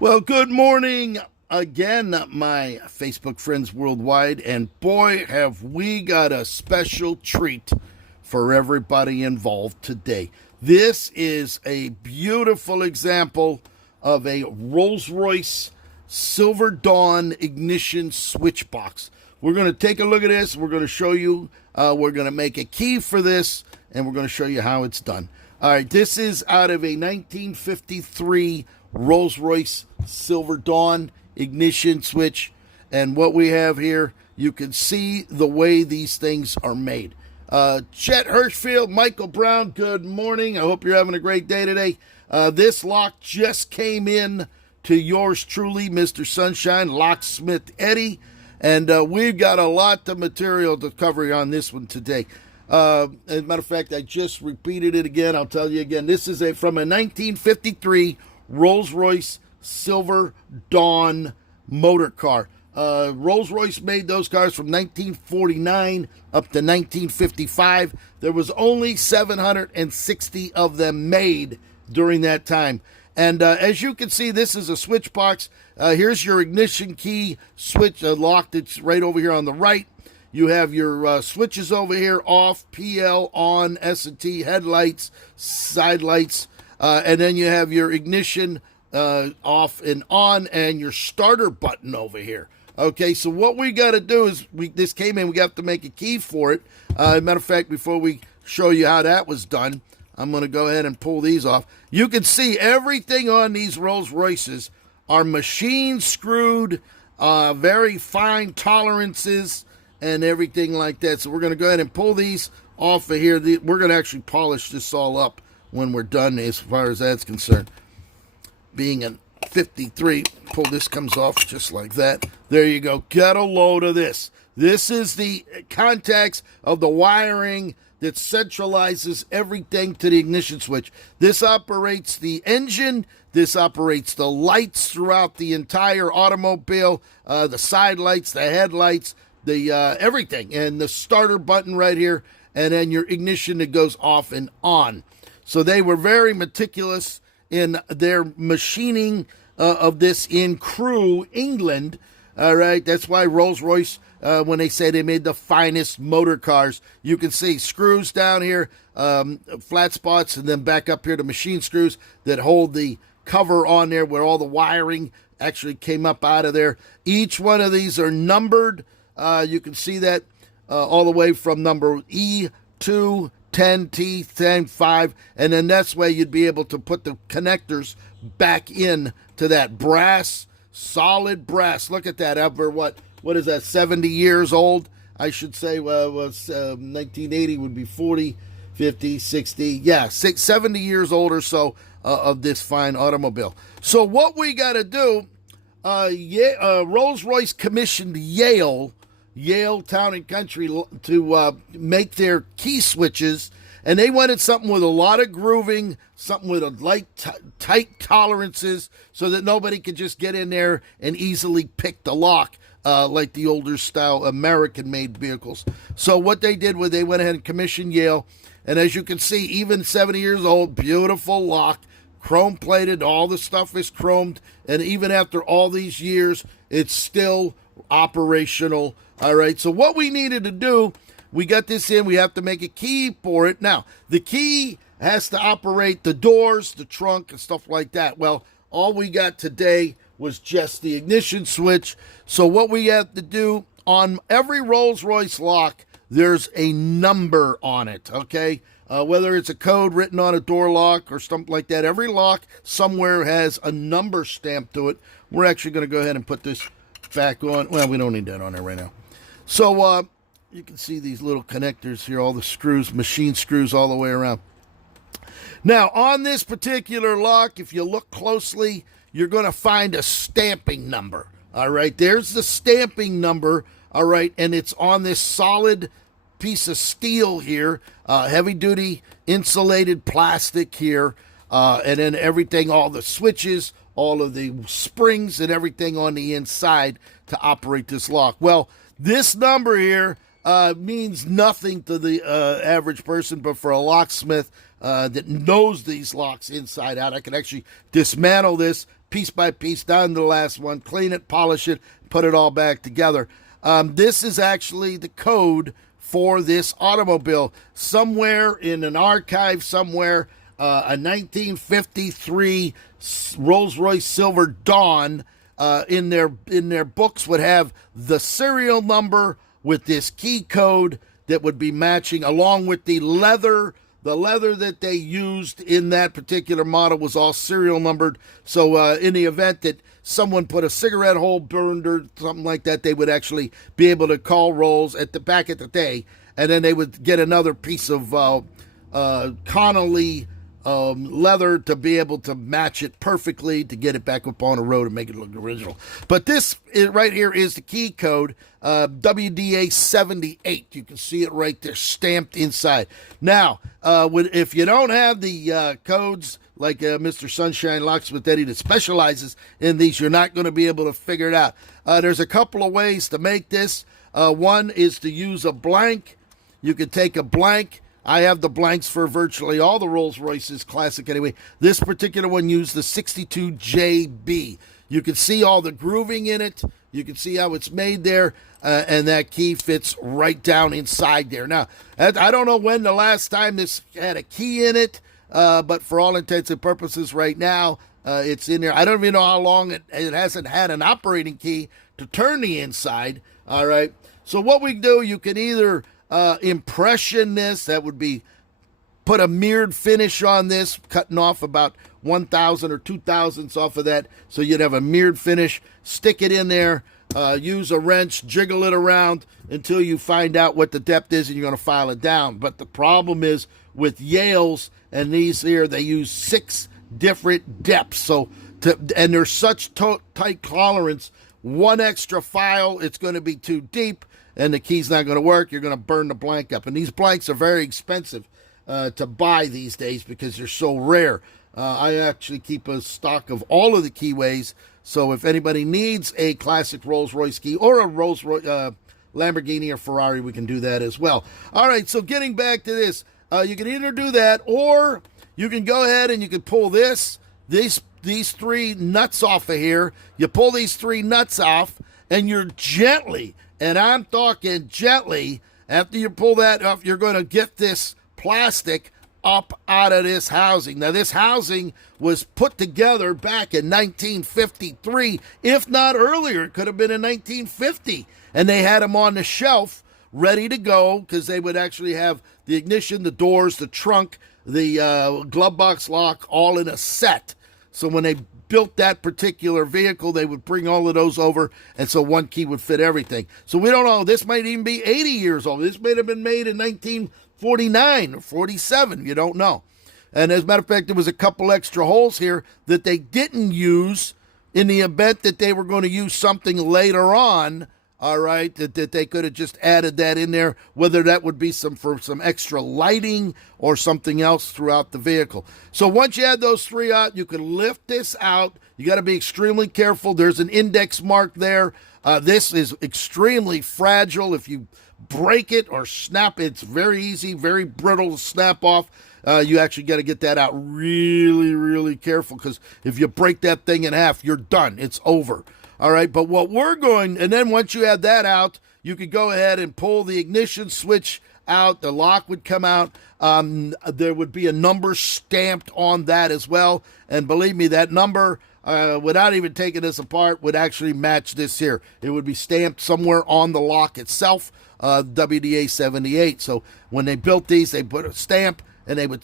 Well, good morning again, my Facebook friends worldwide. And boy, have we got a special treat for everybody involved today. This is a beautiful example of a Rolls-Royce Silver Dawn ignition switch box. We're going to take a look at this. We're going to show you. We're going to make a key for this, and we're going to show you how it's done. All right, this is out of a 1953 Rolls-Royce Silver Dawn ignition switch. And what we have here, you can see the way these things are made. Chet Hirschfield, Michael Brown, good morning. I hope you're having a great day today. This lock just came in to yours truly, Mr. Sunshine, Locksmith Eddy. And we've got a lot of material to cover on this one today. As a matter of fact, I just repeated it again. I'll tell you again. This is from a 1953 Rolls-Royce Silver Dawn motor car. Rolls-Royce made those cars from 1949 up to 1955. There was only 760 of them made during that time. And as you can see, this is a switch box. Here's your ignition key switch lock that's right over here on the right. You have your switches over here, off, PL, on, S&T, headlights, side lights. And then you have your ignition off and on, and your starter button over here. Okay, so what we got to do is, this came in, we got to make a key for it. Matter of fact, before we show you how that was done, I'm going to go ahead and pull these off. You can see everything on these Rolls Royces are machine screwed, very fine tolerances, and everything like that. So we're going to go ahead and pull these off of here. We're going to actually polish this all up when we're done as far as that's concerned. Being a 53, pull this comes off just like that. There you go. Get a load of this. This is the contacts of the wiring that centralizes everything to the ignition switch. This operates the engine. This operates the lights throughout the entire automobile, the side lights, the headlights, the everything, and the starter button right here, and then your ignition that goes off and on. So they were very meticulous in their machining of this in Crewe, England. All right, that's why Rolls-Royce, when they say they made the finest motor cars, you can see screws down here, flat spots, and then back up here to machine screws that hold the cover on there where all the wiring actually came up out of there. Each one of these are numbered. You can see that all the way from number E2, 10T, 10, 5, and then that's where you'd be able to put the connectors back in to that brass, solid brass. Look at that, over what is that, 70 years old? I should say, 1980 would be 40, 50, 60, yeah, 70 years old or so of this fine automobile. So what we got to do, Rolls-Royce commissioned Yale Town and Country to make their key switches, and they wanted something with a lot of grooving, something with a light, tight tolerances, so that nobody could just get in there and easily pick the lock like the older style American-made vehicles. So what they did was they went ahead and commissioned Yale, and as you can see, even 70 years old, beautiful lock, chrome-plated, all the stuff is chromed, and even after all these years, it's still operational. All right, so what we needed to do, we got this in, we have to make a key for it. Now, the key has to operate the doors, the trunk, and stuff like that. Well, all we got today was just the ignition switch. So what we have to do, on every Rolls-Royce lock, there's a number on it, okay? Whether it's a code written on a door lock or something like that, every lock somewhere has a number stamped to it. We're actually going to go ahead and put this back on. Well, we don't need that on there right now. So you can see these little connectors here, all the screws, machine screws all the way around. Now, on this particular lock, if you look closely, you're going to find a stamping number. All right, there's the stamping number. All right, and it's on this solid piece of steel here, heavy-duty insulated plastic here, and then everything, all the switches, all of the springs and everything on the inside to operate this lock. Well, this number here means nothing to the average person, but for a locksmith, that knows these locks inside out. I can actually dismantle this piece by piece down to the last one, clean it, polish it, put it all back together. This is actually the code for this automobile. Somewhere in an archive somewhere, a 1953 Rolls-Royce Silver Dawn in their books would have the serial number with this key code that would be matching, along with the leather. The leather that they used in that particular model was all serial numbered. So in the event that someone put a cigarette hole burned or something like that, they would actually be able to call Rolls at the back of the day, and then they would get another piece of Connolly leather to be able to match it perfectly to get it back up on the road and make it look original. But this right here is the key code, WDA 78. You can see it right there stamped inside. Now, if you don't have the codes like Mr. Sunshine Locksmith Eddy that specializes in these, you're not going to be able to figure it out. There's a couple of ways to make this. One is to use a blank. You could take a blank. I have the blanks for virtually all the Rolls-Royces classic anyway. This particular one used the 62JB. You can see all the grooving in it. You can see how it's made there, and that key fits right down inside there. Now, I don't know when the last time this had a key in it, but for all intents and purposes right now, it's in there. I don't even know how long it hasn't had an operating key to turn the inside. All right. So what we do, you can either impression this, that would be put a mirrored finish on this, cutting off about 1,000 or 2,000ths off of that, so you'd have a mirrored finish. Stick it in there, use a wrench, jiggle it around until you find out what the depth is, and you're going to file it down. But the problem is with Yales and these here, they use 6 different depths, and there's such tight tolerance. One extra file, it's going to be too deep, and the key's not going to work. You're going to burn the blank up. And these blanks are very expensive to buy these days because they're so rare. I actually keep a stock of all of the keyways, so if anybody needs a classic Rolls-Royce key or a Rolls-Royce, Lamborghini or Ferrari, we can do that as well. All right, so getting back to this, you can either do that, or you can go ahead and you can pull these 3 nuts off of here. You pull these 3 nuts off, and you're gently, and I'm talking gently, after you pull that off, you're going to get this plastic up out of this housing. Now, this housing was put together back in 1953, if not earlier. It could have been in 1950. And they had them on the shelf ready to go because they would actually have the ignition, the doors, the trunk, the glove box lock all in a set. So when they built that particular vehicle, they would bring all of those over, and so one key would fit everything. So we don't know. This might even be 80 years old. This may have been made in 1949 or 47. You don't know. And as a matter of fact, there was a couple extra holes here that they didn't use in the event that they were going to use something later on. All right, that they could have just added that in there, whether that would be for some extra lighting or something else throughout the vehicle. So once you add those 3 out, you can lift this out. You got to be extremely careful. There's an index mark there. This is extremely fragile. If you break it or snap it, it's very easy, very brittle to snap off. You actually got to get that out really, really careful, because if you break that thing in half, you're done. It's over. All right, but what we're going, and then once you have that out, you could go ahead and pull the ignition switch out. The lock would come out. There would be a number stamped on that as well. And believe me, that number, without even taking this apart, would actually match this here. It would be stamped somewhere on the lock itself, WDA 78. So when they built these, they put a stamp, and they would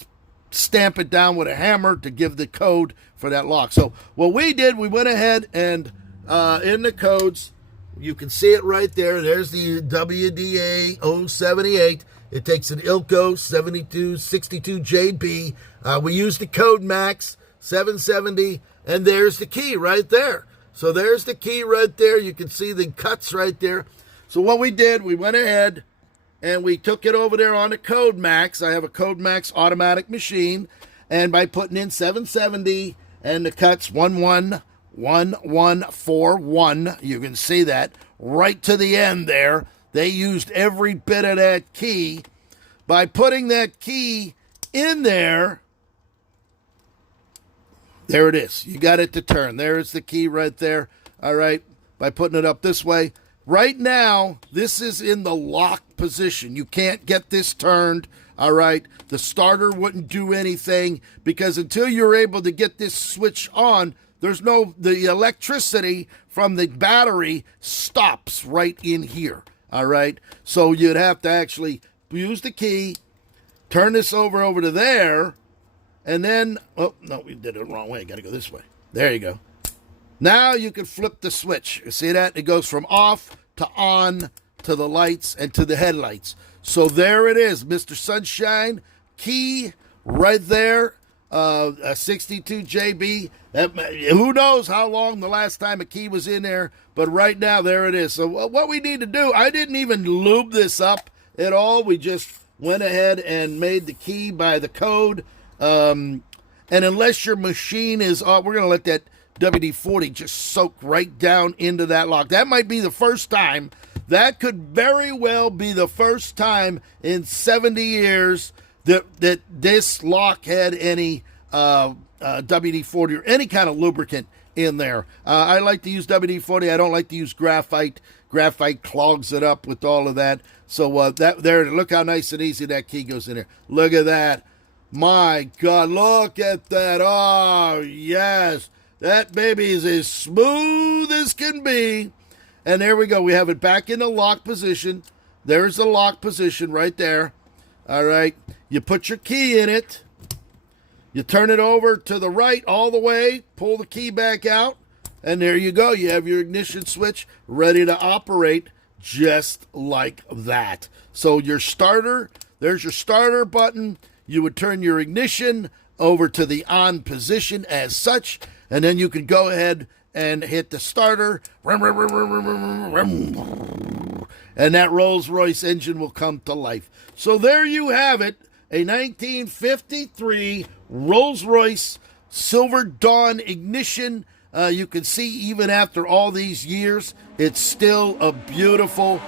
stamp it down with a hammer to give the code for that lock. So what we did, we went ahead and in the codes, you can see it right there. There's the WDA 078. It takes an ILCO 7262JB. We used the code max 770, and there's the key right there. So there's the key right there. You can see the cuts right there. So what we did, we went ahead and we took it over there on the code max. I have a code max automatic machine, and by putting in 770 and the cuts 1141, you can see that right to the end there. They used every bit of that key. By putting that key in there, there it is. You got it to turn. There's the key right there. All right, by putting it up this way. Right now, this is in the lock position. You can't get this turned, all right? The starter wouldn't do anything because until you're able to get this switch on, the electricity from the battery stops right in here, all right? So you'd have to actually use the key, turn this over to there, and then, oh, no, we did it the wrong way. Got to go this way. There you go. Now you can flip the switch. You see that? It goes from off to on to the lights and to the headlights. So there it is, Mr. Sunshine. Key right there, a 62 JB. Who knows how long the last time a key was in there, but right now there it is. So what we need to do, I didn't even lube this up at all. We just went ahead and made the key by the code. And unless your machine is off, we're going to let that WD-40 just soak right down into that lock. That might be the first time. That could very well be the first time in 70 years that this lock had any WD-40 or any kind of lubricant in there. I like to use WD-40. I don't like to use graphite. Graphite clogs it up with all of that. So look how nice and easy that key goes in there. Look at that. My God, look at that. Oh, yes. That baby is as smooth as can be. And there we go. We have it back in the lock position. There's the lock position right there. All right. You put your key in it. You turn it over to the right all the way. Pull the key back out. And there you go. You have your ignition switch ready to operate just like that. So your starter, there's your starter button. You would turn your ignition over to the on position as such, and then you can go ahead and hit the starter, and that Rolls-Royce engine will come to life. So there you have it, a 1953 Rolls-Royce Silver Dawn ignition. You can see even after all these years, it's still a beautiful,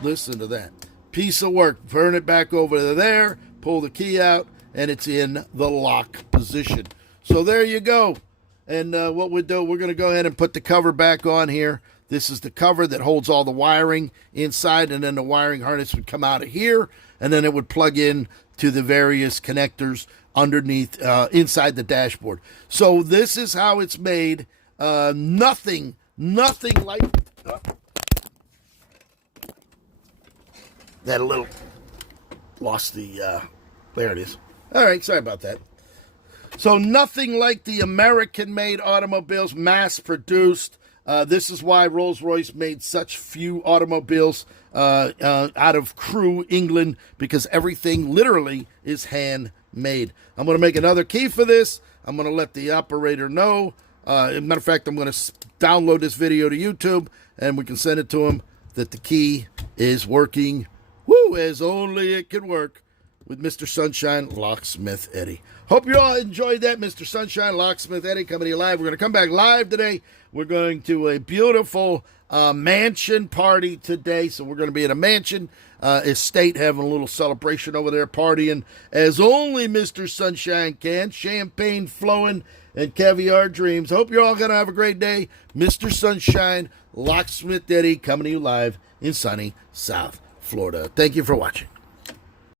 listen to that, piece of work. Turn it back over to there, pull the key out, and it's in the lock position. So there you go. And what we're going to go ahead and put the cover back on here. This is the cover that holds all the wiring inside, and then the wiring harness would come out of here, and then it would plug in to the various connectors underneath, inside the dashboard. So this is how it's made. Nothing like that. A little lost the, there it is. All right, sorry about that. So nothing like the American-made automobiles, mass-produced. This is why Rolls-Royce made such few automobiles out of Crewe, England, because everything literally is handmade. I'm going to make another key for this. I'm going to let the operator know. As a matter of fact, I'm going to download this video to YouTube, and we can send it to him that the key is working, as only it can work, with Mr. Sunshine, Locksmith Eddy. Hope you all enjoyed that. Mr. Sunshine, Locksmith Eddy coming to you live. We're going to come back live today. We're going to a beautiful mansion party today. So we're going to be at a mansion estate, having a little celebration over there, partying as only Mr. Sunshine can. Champagne flowing and caviar dreams. Hope you're all going to have a great day. Mr. Sunshine, Locksmith Eddy coming to you live in sunny South Florida. Thank you for watching.